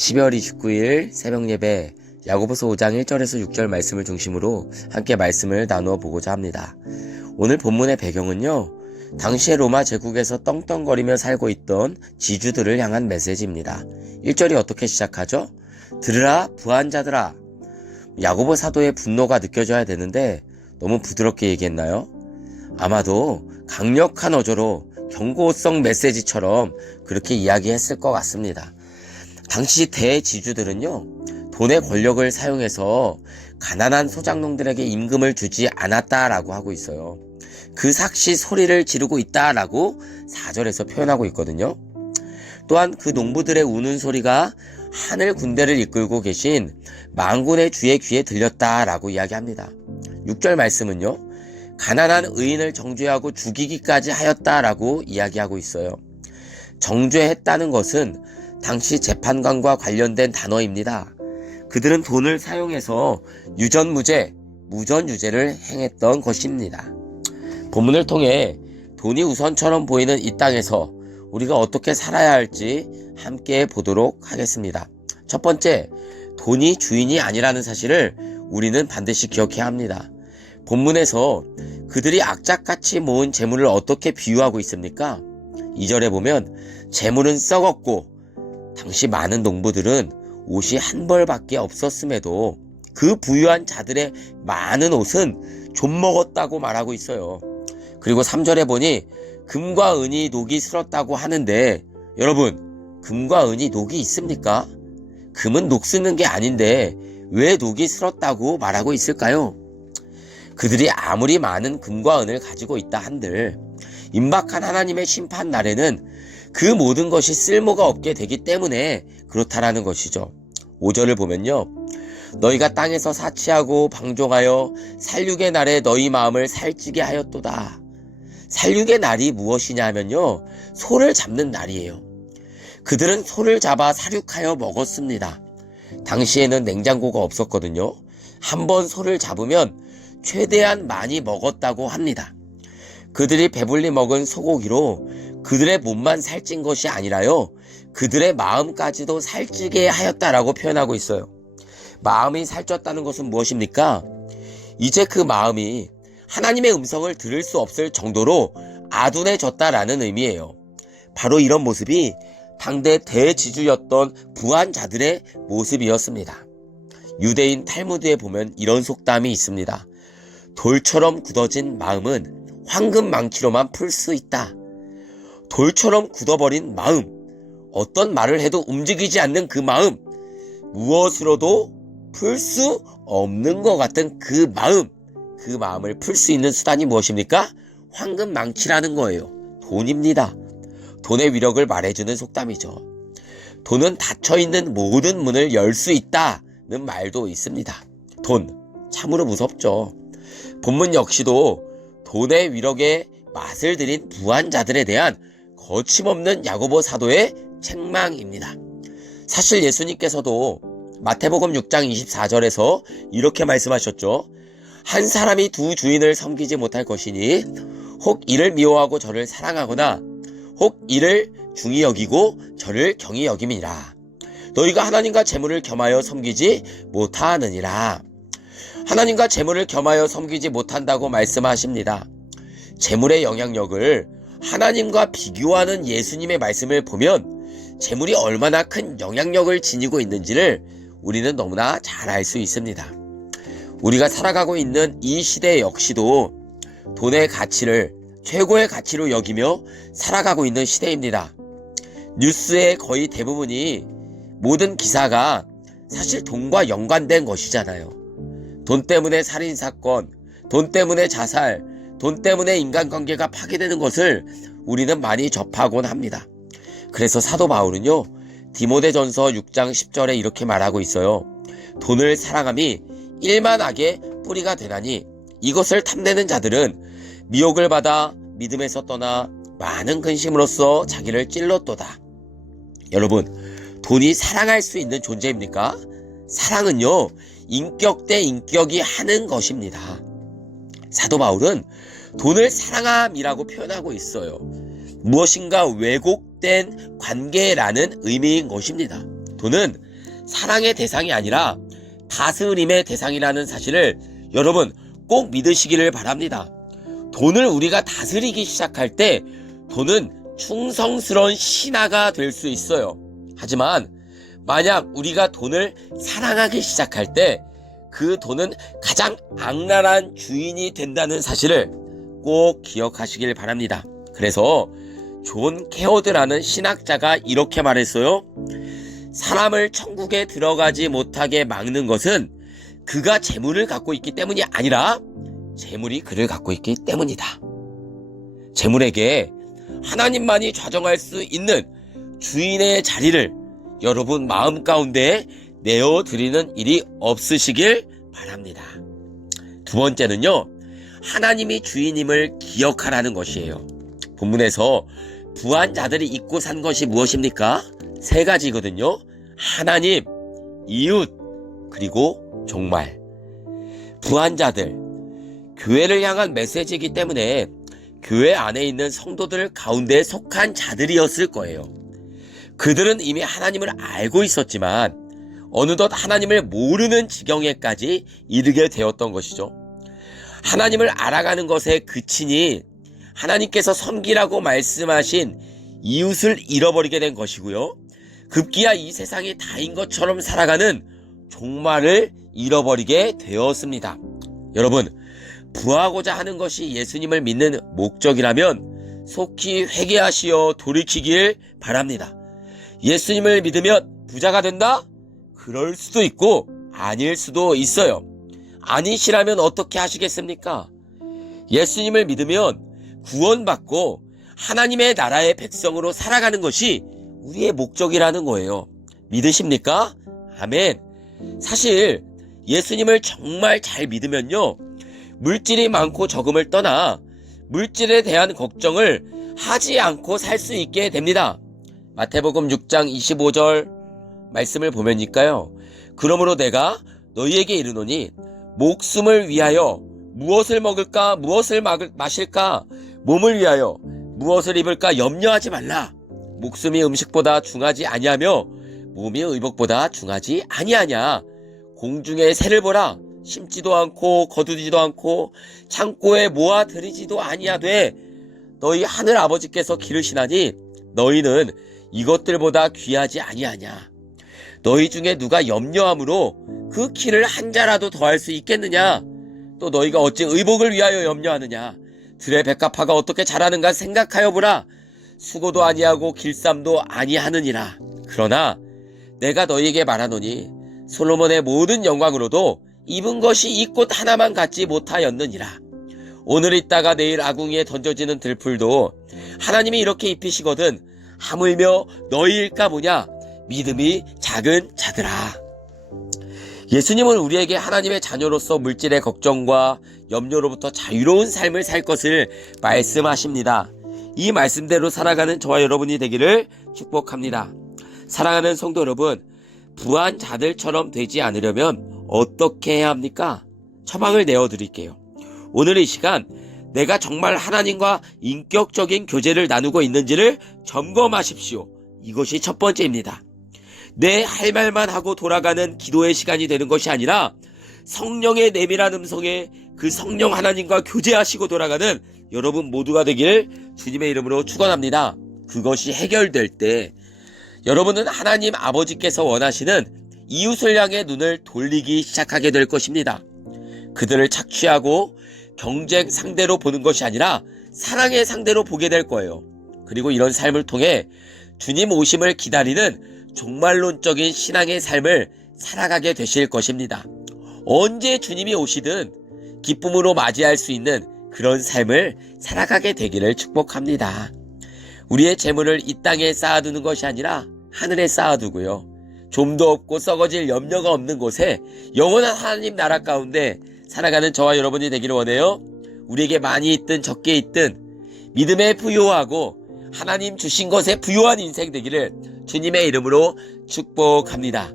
(12월 29일) 새벽예배 야고보서 5장 1절에서 6절 말씀을 중심으로 함께 말씀을 나누어 보고자 합니다. 오늘 본문의 배경은요, 당시의 로마 제국에서 떵떵거리며 살고 있던 지주들을 향한 메시지입니다. 1절이 어떻게 시작하죠? 들으라 부한자들아. 야고보 사도의 분노가 느껴져야 되는데 너무 부드럽게 얘기했나요? 아마도 강력한 어조로 경고성 메시지처럼 그렇게 이야기했을 것 같습니다. 당시 대지주들은요, 돈의 권력을 사용해서 가난한 소작농들에게 임금을 주지 않았다라고 하고 있어요. 그 삭시 소리를 지르고 있다라고 4절에서 표현하고 있거든요. 또한 그 농부들의 우는 소리가 하늘 군대를 이끌고 계신 만군의 주의 귀에 들렸다라고 이야기합니다. 6절 말씀은요, 가난한 의인을 정죄하고 죽이기까지 하였다라고 이야기하고 있어요. 정죄했다는 것은 당시 재판관과 관련된 단어입니다. 그들은 돈을 사용해서 유전무죄, 무전유죄를 행했던 것입니다. 본문을 통해 돈이 우선처럼 보이는 이 땅에서 우리가 어떻게 살아야 할지 함께 보도록 하겠습니다. 첫 번째, 돈이 주인이 아니라는 사실을 우리는 반드시 기억해야 합니다. 본문에서 그들이 악착같이 모은 재물을 어떻게 비유하고 있습니까? 2절에 보면 재물은 썩었고 당시 많은 농부들은 옷이 한 벌밖에 없었음에도 그 부유한 자들의 많은 옷은 좀 먹었다고 말하고 있어요. 그리고 3절에 보니 금과 은이 녹이 슬었다고 하는데, 여러분, 금과 은이 녹이 있습니까? 금은 녹 쓰는 게 아닌데 왜 녹이 슬었다고 말하고 있을까요? 그들이 아무리 많은 금과 은을 가지고 있다 한들 임박한 하나님의 심판 날에는 그 모든 것이 쓸모가 없게 되기 때문에 그렇다라는 것이죠. 5절을 보면요, 너희가 땅에서 사치하고 방종하여 살육의 날에 너희 마음을 살찌게 하였도다. 살육의 날이 무엇이냐 하면요, 소를 잡는 날이에요. 그들은 소를 잡아 살육하여 먹었습니다. 당시에는 냉장고가 없었거든요. 한번 소를 잡으면 최대한 많이 먹었다고 합니다. 그들이 배불리 먹은 소고기로 그들의 몸만 살찐 것이 아니라요, 그들의 마음까지도 살찌게 하였다라고 표현하고 있어요. 마음이 살쪘다는 것은 무엇입니까? 이제 그 마음이 하나님의 음성을 들을 수 없을 정도로 아둔해졌다라는 의미예요. 바로 이런 모습이 당대 대지주였던 부한 자들의 모습이었습니다. 유대인 탈무드에 보면 이런 속담이 있습니다. 돌처럼 굳어진 마음은 황금 망치로만 풀 수 있다. 돌처럼 굳어버린 마음, 어떤 말을 해도 움직이지 않는 그 마음, 무엇으로도 풀 수 없는 것 같은 그 마음을 풀 수 있는 수단이 무엇입니까? 황금 망치라는 거예요. 돈입니다. 돈의 위력을 말해주는 속담이죠. 돈은 닫혀있는 모든 문을 열 수 있다는 말도 있습니다. 돈, 참으로 무섭죠. 본문 역시도 돈의 위력에 맛을 들인 부한 자들에 대한 거침없는 야고보 사도의 책망입니다. 사실 예수님께서도 마태복음 6장 24절에서 이렇게 말씀하셨죠. 한 사람이 두 주인을 섬기지 못할 것이니 혹 이를 미워하고 저를 사랑하거나 혹 이를 중히 여기고 저를 경히 여김이라. 너희가 하나님과 재물을 겸하여 섬기지 못하느니라. 하나님과 재물을 겸하여 섬기지 못한다고 말씀하십니다. 재물의 영향력을 하나님과 비교하는 예수님의 말씀을 보면 재물이 얼마나 큰 영향력을 지니고 있는지를 우리는 너무나 잘 알 수 있습니다. 우리가 살아가고 있는 이 시대 역시도 돈의 가치를 최고의 가치로 여기며 살아가고 있는 시대입니다. 뉴스의 거의 대부분이 모든 기사가 사실 돈과 연관된 것이잖아요. 돈 때문에 살인사건, 돈 때문에 자살, 돈 때문에 인간관계가 파괴되는 것을 우리는 많이 접하곤 합니다. 그래서 사도 바울은요, 디모데전서 6장 10절에 이렇게 말하고 있어요. 돈을 사랑함이 일만하게 뿌리가 되나니 이것을 탐내는 자들은 미혹을 받아 믿음에서 떠나 많은 근심으로써 자기를 찔렀도다. 여러분, 돈이 사랑할 수 있는 존재입니까? 사랑은요, 인격 대 인격이 하는 것입니다. 사도 바울은 돈을 사랑함이라고 표현하고 있어요. 무엇인가 왜곡된 관계라는 의미인 것입니다. 돈은 사랑의 대상이 아니라 다스림의 대상이라는 사실을 여러분 꼭 믿으시기를 바랍니다. 돈을 우리가 다스리기 시작할 때 돈은 충성스러운 신하가 될 수 있어요. 하지만 만약 우리가 돈을 사랑하기 시작할 때 그 돈은 가장 악랄한 주인이 된다는 사실을 꼭 기억하시길 바랍니다. 그래서 존 케어드라는 신학자가 이렇게 말했어요. 사람을 천국에 들어가지 못하게 막는 것은 그가 재물을 갖고 있기 때문이 아니라 재물이 그를 갖고 있기 때문이다. 재물에게 하나님만이 좌정할 수 있는 주인의 자리를 여러분 마음 가운데 내어드리는 일이 없으시길 바랍니다. 두 번째는요, 하나님이 주인임을 기억하라는 것이에요. 본문에서 부한 자들이 잊고 산 것이 무엇입니까? 세 가지거든요. 하나님, 이웃, 그리고 종말. 부한 자들, 교회를 향한 메시지이기 때문에 교회 안에 있는 성도들 가운데 속한 자들이었을 거예요. 그들은 이미 하나님을 알고 있었지만 어느덧 하나님을 모르는 지경에까지 이르게 되었던 것이죠. 하나님을 알아가는 것에 그치니 하나님께서 섬기라고 말씀하신 이웃을 잃어버리게 된 것이고요. 급기야 이 세상이 다인 것처럼 살아가는 종말을 잃어버리게 되었습니다. 여러분, 부하고자 하는 것이 예수님을 믿는 목적이라면 속히 회개하시어 돌이키길 바랍니다. 예수님을 믿으면 부자가 된다? 그럴 수도 있고 아닐 수도 있어요. 아니시라면 어떻게 하시겠습니까? 예수님을 믿으면 구원받고 하나님의 나라의 백성으로 살아가는 것이 우리의 목적이라는 거예요. 믿으십니까? 아멘. 사실 예수님을 정말 잘 믿으면요, 물질이 많고 적음을 떠나 물질에 대한 걱정을 하지 않고 살 수 있게 됩니다. 마태복음 6장 25절 말씀을 보면니까요. 그러므로 내가 너희에게 이르노니 목숨을 위하여 무엇을 먹을까 무엇을 마실까 몸을 위하여 무엇을 입을까 염려하지 말라. 목숨이 음식보다 중하지 아니하며 몸이 의복보다 중하지 아니하냐. 공중의 새를 보라. 심지도 않고 거두지도 않고 창고에 모아들이지도 아니하되 너희 하늘 아버지께서 기르시나니 너희는 이것들보다 귀하지 아니하냐. 너희 중에 누가 염려함으로 그 키를 한 자라도 더할 수 있겠느냐. 또 너희가 어찌 의복을 위하여 염려하느냐. 들의 백합화가 어떻게 자라는가 생각하여 보라. 수고도 아니하고 길쌈도 아니하느니라. 그러나 내가 너희에게 말하노니 솔로몬의 모든 영광으로도 입은 것이 이 꽃 하나만 갖지 못하였느니라. 오늘 있다가 내일 아궁이에 던져지는 들풀도 하나님이 이렇게 입히시거든 하물며 너희일까 보냐. 믿음이 작은 자들아. 예수님은 우리에게 하나님의 자녀로서 물질의 걱정과 염려로부터 자유로운 삶을 살 것을 말씀하십니다. 이 말씀대로 살아가는 저와 여러분이 되기를 축복합니다. 사랑하는 성도 여러분, 부한 자들처럼 되지 않으려면 어떻게 해야 합니까? 처방을 내어드릴게요. 오늘 이 시간 내가 정말 하나님과 인격적인 교제를 나누고 있는지를 점검하십시오. 이것이 첫 번째입니다. 내 할 말만 하고 돌아가는 기도의 시간이 되는 것이 아니라 성령의 내밀한 음성에 그 성령 하나님과 교제하시고 돌아가는 여러분 모두가 되기를 주님의 이름으로 축원합니다. 그것이 해결될 때 여러분은 하나님 아버지께서 원하시는 이웃을 향해 눈을 돌리기 시작하게 될 것입니다. 그들을 착취하고 경쟁 상대로 보는 것이 아니라 사랑의 상대로 보게 될 거예요. 그리고 이런 삶을 통해 주님 오심을 기다리는 종말론적인 신앙의 삶을 살아가게 되실 것입니다. 언제 주님이 오시든 기쁨으로 맞이할 수 있는 그런 삶을 살아가게 되기를 축복합니다. 우리의 재물을 이 땅에 쌓아두는 것이 아니라 하늘에 쌓아두고요. 좀도 없고 썩어질 염려가 없는 곳에 영원한 하나님 나라 가운데 살아가는 저와 여러분이 되기를 원해요. 우리에게 많이 있든 적게 있든 믿음에 부요하고 하나님 주신 것에 부요한 인생 되기를 주님의 이름으로 축복합니다.